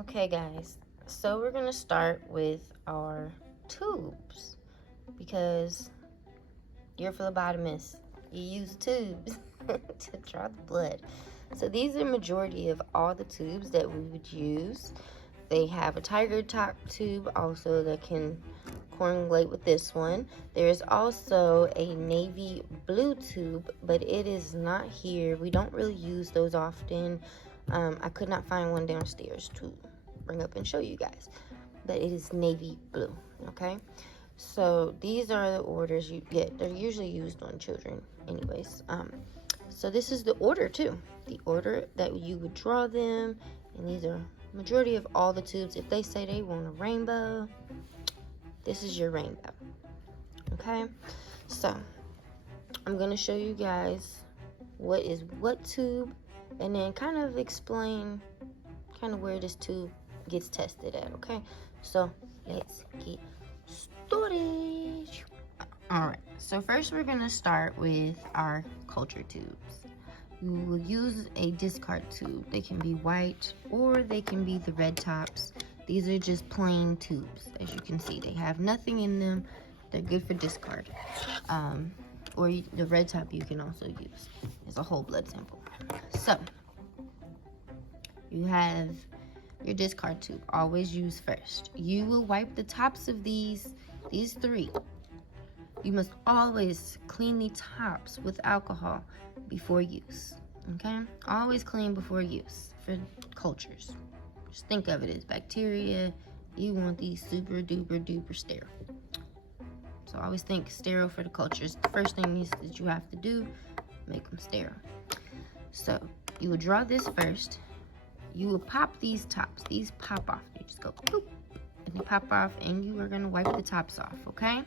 Okay, guys, so we're gonna start with our tubes because you're a phlebotomist. You use tubes to draw the blood. So these are majority of all the tubes that we would use. They have a tiger top tube also that can correlate with this one. There is also a navy blue tube, but it is not here. We don't really use those often. I could not find one downstairs to bring up and show you guys, but it is navy blue. Okay, so these are the orders you get. They're usually used on children anyways. So this is the order too, the order that you would draw them, and these are majority of all the tubes. If they say they want a rainbow, this is your rainbow. Okay, so I'm gonna show you guys what is what tube, and then kind of explain kind of where this tube gets tested at. Okay, so let's get started. All right, so first we're gonna start with our culture tubes. You will use a discard tube. They can be white or they can be the red tops. These are just plain tubes. As you can see, they have nothing in them. They're good for discard. Or the red top you can also use. It's a whole blood sample. So you have your discard tube. Always use first. You will wipe the tops of these three. You must always clean the tops with alcohol before use. Okay? Always clean before use for cultures. Just think of it as bacteria. You want these super duper duper sterile. So always think sterile for the cultures. The first thing is that you have to do, make them sterile. So you will draw this first. You will pop these tops. These pop off. You just go boop, and they pop off, and you are gonna wipe the tops off, okay?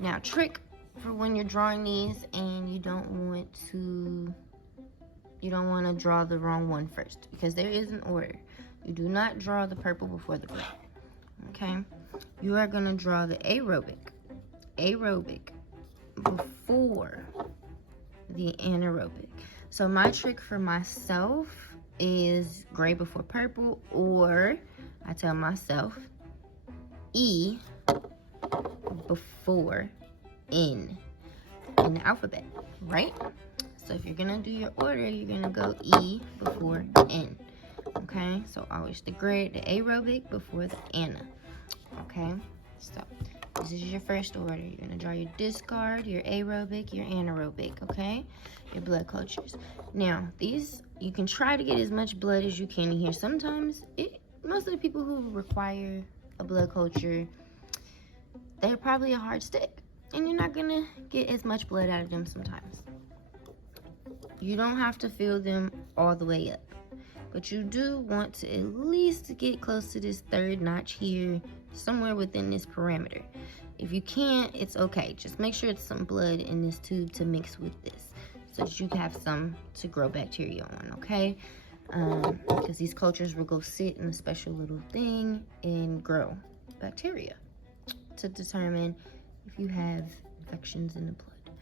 Now, trick for when you're drawing these and you don't want to draw the wrong one first, because there is an order. You do not draw the purple before the green, okay? You are gonna draw the aerobic before the anaerobic. So my trick for myself is gray before purple, or I tell myself E before N in the alphabet, right? So if you're gonna do your order, you're gonna go E before N, okay? So always the aerobic before the ana, okay? So this is your first order. You're gonna draw your discard, your aerobic, your anaerobic, okay? Your blood cultures. Now, these, you can try to get as much blood as you can in here. Sometimes, most of the people who require a blood culture, they're probably a hard stick, and you're not gonna get as much blood out of them sometimes. You don't have to fill them all the way up, but you do want to at least get close to this third notch here, somewhere within this parameter. If you can't, it's okay. Just make sure it's some blood in this tube to mix with this, so that you have some to grow bacteria on, okay? Because these cultures will go sit in a special little thing and grow bacteria to determine if you have infections in the blood,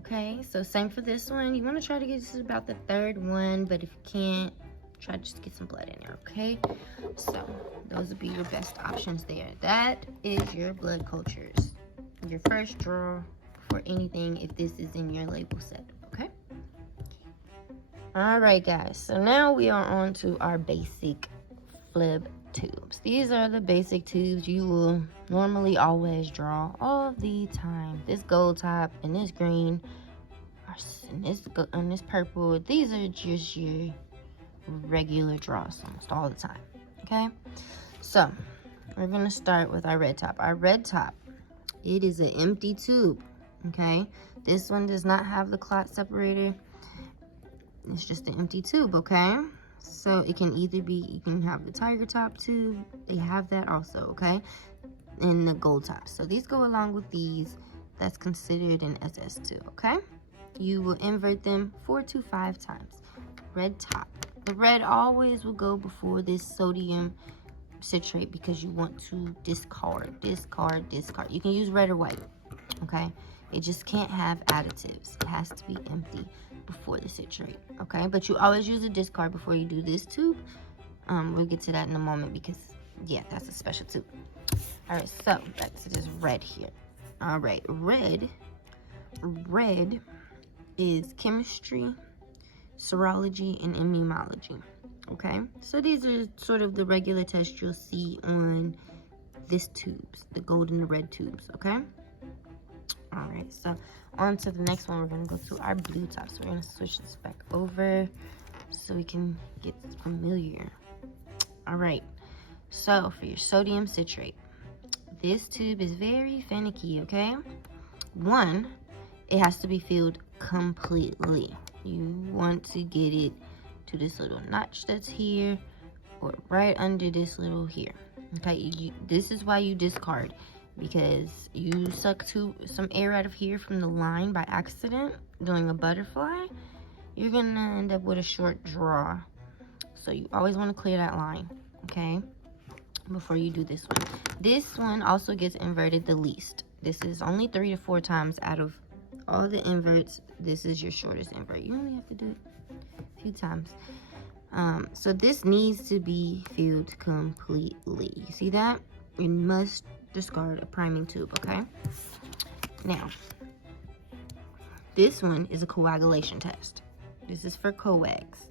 okay? So same for this one. You want to try to get to about the third one, but if you can't, try to just get some blood in there, okay? So those would be your best options there. That is your blood cultures, your first draw for anything if this is in your label set, okay? All right, guys, so now we are on to our basic phleb tubes. These are the basic tubes you will normally always draw all the time. This gold top and this green and this purple, these are just your regular draws almost all the time, okay? So we're gonna start with our red top. Our red top, it is an empty tube, okay? This one does not have the clot separator. It's just an empty tube, okay? So it can either be, you can have the tiger top tube, they have that also, okay? And the gold top. So these go along with these. That's considered an SS2, okay? You will invert them 4 to 5 times. Red top. The red always will go before this sodium citrate because you want to discard. You can use red or white, okay? It just can't have additives. It has to be empty before the citrate, okay? But you always use a discard before you do this tube. We'll get to that in a moment because, yeah, that's a special tube. All right, so back to this red here. All right, red is chemistry, serology, and immunology. Okay, so these are sort of the regular tests you'll see on this tubes, the gold and the red tubes. Okay. All right, so on to the next one. We're gonna go to our blue top. So we're gonna switch this back over so we can get familiar. All right, so for your sodium citrate, this tube is very finicky. Okay, one, it has to be filled completely. You want to get it to this little notch that's here, or right under this little here. Okay, this is why you discard, because you suck some air out of here from the line by accident doing a butterfly, you're gonna end up with a short draw. So you always want to clear that line, okay, before you do this one. This one also gets inverted the least. This is only 3 to 4 times out of all the inverts. This is your shortest invert. You only have to do it a few times. So this needs to be filled completely. You see that? You must discard a priming tube, okay? Now, this one is a coagulation test. This is for coags.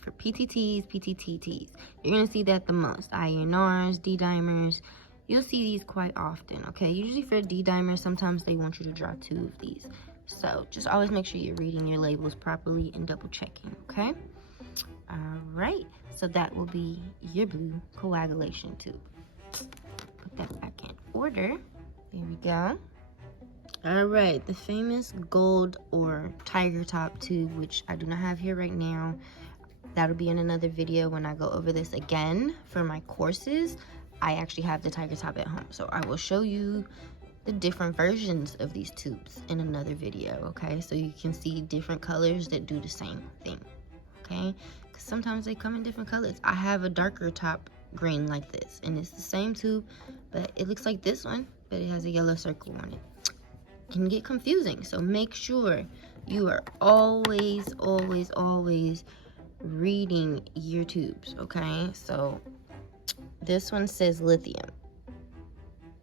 For PTTs, PTTTs. You're going to see that the most. INRs, D-dimers. You'll see these quite often, okay? Usually for D-dimers, sometimes they want you to draw 2 of these. So just always make sure you're reading your labels properly and double checking, okay? All right, so that will be your blue coagulation tube. Put that back in order. There we go. All right, the famous gold or tiger top tube, which I do not have here right now. That'll be in another video when I go over this again for my courses. I actually have the tiger top at home, so I will show you the different versions of these tubes in another video, okay? So you can see different colors that do the same thing, okay? Because sometimes they come in different colors. I have a darker top green like this, and it's the same tube, but it looks like this one, but it has a yellow circle on it. It can get confusing, so make sure you are always, always, always reading your tubes, okay? So this one says lithium.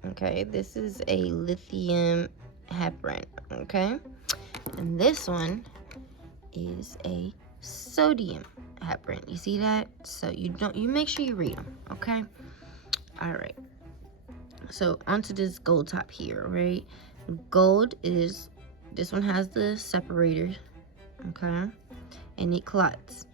Okay, this is a lithium heparin, okay? And this one is a sodium heparin. You see that? So you make sure you read them, okay? All right. So onto this gold top here, right? Gold is, this one has the separator, okay? And it clots.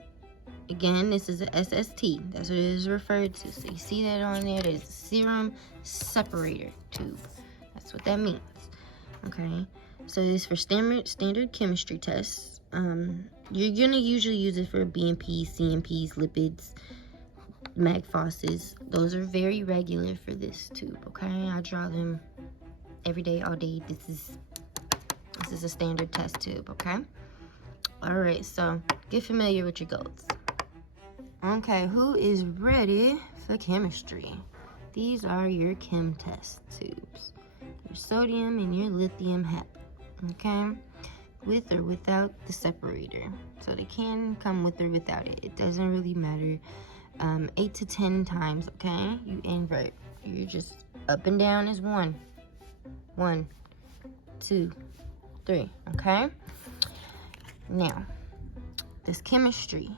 Again, this is a SST. That's what it is referred to. So you see that on there. There's a serum separator tube. That's what that means. Okay. So this is for standard chemistry tests. You're gonna usually use it for BMPs, CMPs, lipids, magphoses. Those are very regular for this tube. Okay. I draw them every day, all day. This is a standard test tube. Okay. All right. So get familiar with your golds. Okay, who is ready for chemistry? These are your chem test tubes. Your sodium and your lithium hep, okay? With or without the separator. So they can come with or without it. It doesn't really matter. 8 to 10 times, okay? You invert. You're just up and down is 1. 1, 2, 3, okay? Now, this chemistry.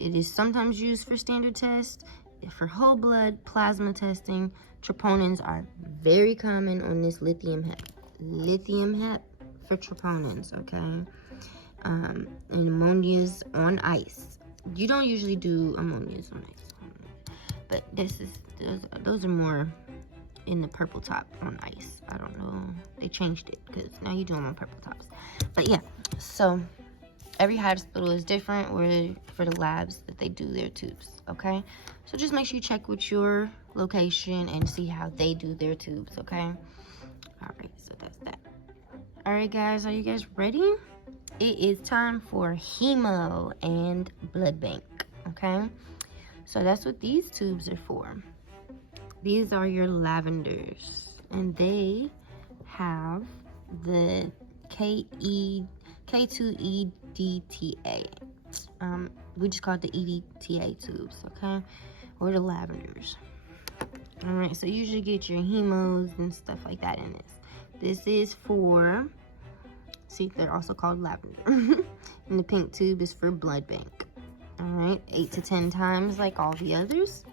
It is sometimes used for standard tests, for whole blood, plasma testing. Troponins are very common on this lithium hep. Lithium hep for troponins, okay? And ammonias on ice. You don't usually do ammonias on ice, but those are more in the purple top on ice. I don't know. They changed it because now you do them on purple tops. But yeah, so every hospital is different for the labs that they do their tubes, okay? So just make sure you check with your location and see how they do their tubes, okay? All right, so that's that. All right, guys, are you guys ready? It is time for Hemo and blood bank, okay? So that's what these tubes are for. These are your lavenders, and they have the K2EDTA, We just call it the EDTA tubes, okay? Or the lavenders. All right, so you usually get your Hemos and stuff like that in this. This is for, see, they're also called lavender. And the pink tube is for blood bank. All right, 8 to 10 times like all the others.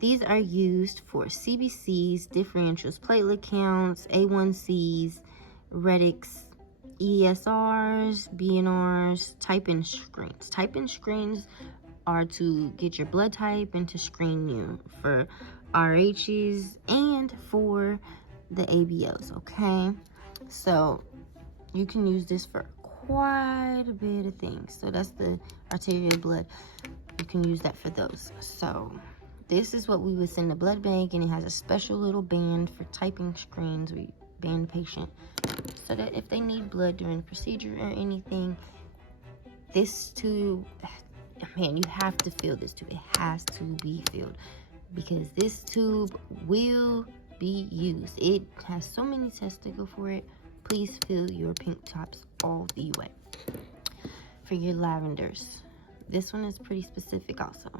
These are used for CBCs, differentials, platelet counts, A1Cs, retics, ESRs, BNRs, type-in screens. Type-in screens are to get your blood type and to screen you for RHs and for the ABOs, okay? So you can use this for quite a bit of things. So that's the arterial blood. You can use that for those. So this is what we would send to blood bank, and it has a special little band for typing screens. We band the patient so that if they need blood during the procedure or anything, this tube, man, you have to fill this tube. It has to be filled because this tube will be used. It has so many tests to go for it. Please fill your pink tops all the way. For your lavenders, this one is pretty specific also.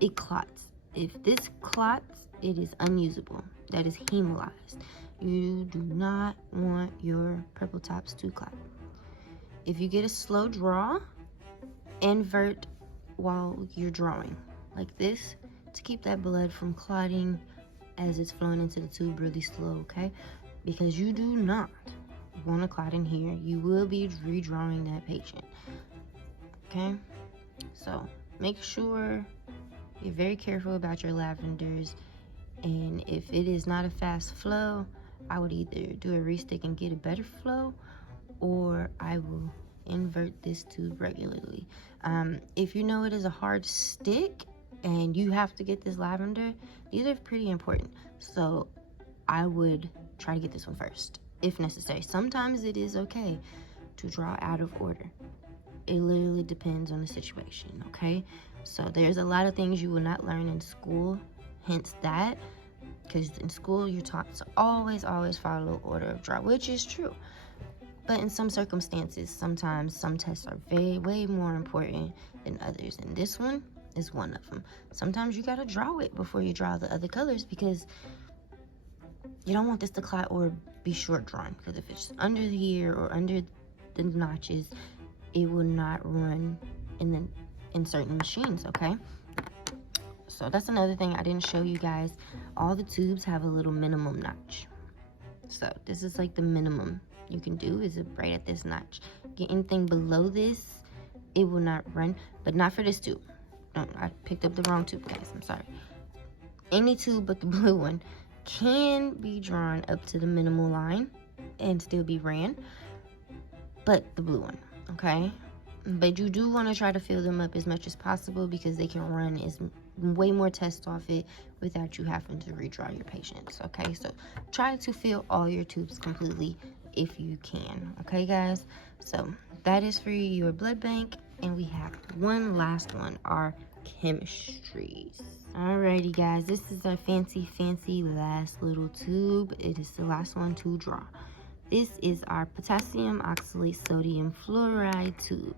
It clots. If this clots, it is unusable. That is hemolyzed. You do not want your purple tops to clot. If you get a slow draw, invert while you're drawing like this to keep that blood from clotting as it's flowing into the tube really slow, okay? Because you do not want to clot in here. You will be redrawing that patient, okay? So make sure you're very careful about your lavenders, and if it is not a fast flow, I would either do a restick and get a better flow, or I will invert this tube regularly. If you know it is a hard stick and you have to get this lavender, these are pretty important. So I would try to get this one first if necessary. Sometimes it is okay to draw out of order. It literally depends on the situation, okay? So there's a lot of things you will not learn in school, hence that, because in school you're taught to always follow order of draw, which is true. But in some circumstances, sometimes some tests are way more important than others, and this one is one of them. Sometimes you gotta draw it before you draw the other colors because you don't want this to clot or be short drawn, because if it's under here or under the notches, it will not run in certain machines, okay? So that's another thing I didn't show you guys. All the tubes have a little minimum notch. So this is like the minimum you can do is right at this notch. Get anything below this, it will not run, but not for this tube. No, I picked up the wrong tube, guys. I'm sorry. Any tube but the blue one can be drawn up to the minimal line and still be ran, but the blue one, okay? But you do want to try to fill them up as much as possible because they can run way more tests off it without you having to redraw your patients, okay? So try to fill all your tubes completely if you can, okay, guys? So that is for your blood bank, and we have one last one, our chemistries. Alrighty, guys, this is our fancy last little tube. It is the last one to draw. This is our potassium oxalate sodium fluoride tube.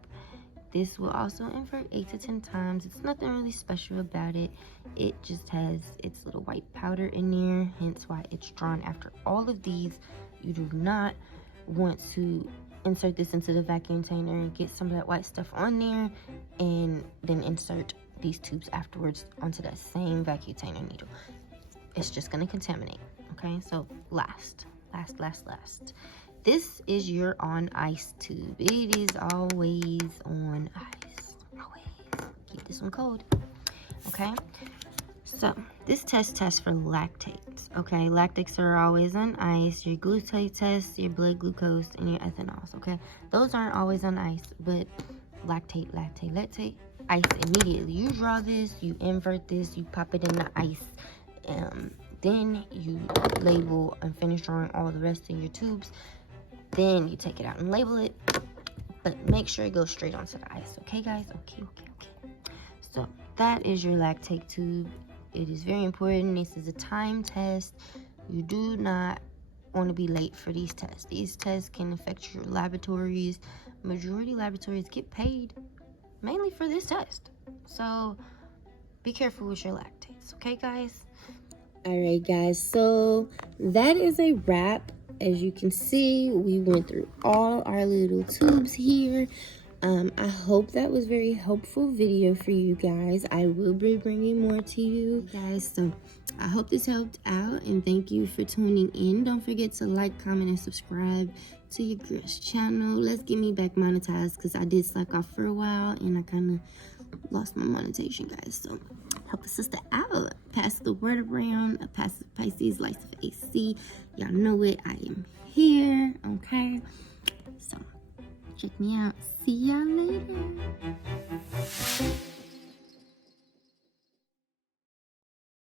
This will also invert 8 to 10 times. It's nothing really special about it. It just has its little white powder in there, hence why it's drawn after all of these. You do not want to insert this into the vacuum container and get some of that white stuff on there and then insert these tubes afterwards onto that same vacuum container needle. It's just going to contaminate, okay? So last. This is your on ice tube. It is always on ice. Always. Keep this one cold. Okay? So, this tests for lactates. Okay? Lactates are always on ice. Your glutate tests, your blood glucose, and your ethanols. Okay? Those aren't always on ice, but lactate, ice immediately. You draw this, you invert this, you pop it in the ice. Then you label and finish drawing all the rest of your tubes. Then you take it out and label it, but make sure it goes straight onto the ice. Okay, guys? Okay. So that is your lactate tube. It is very important. This is a time test. You do not want to be late for these tests. These tests can affect your laboratories. Majority laboratories get paid mainly for this test. So be careful with your lactates, okay, guys? All right, guys, so that is a wrap. As you can see, we went through all our little tubes here. I hope that was very helpful video for you guys. I will be bringing more to you guys, so I hope this helped out, and thank you for tuning in. Don't forget to like, comment, and subscribe to your girl's channel. Let's get me back monetized, because I did slack off for a while and I kind of lost my monetization, guys. So help a sister out. Pass the word around. A passive Pisces, life of AC. Y'all know it. I am here, okay? So check me out. See y'all later.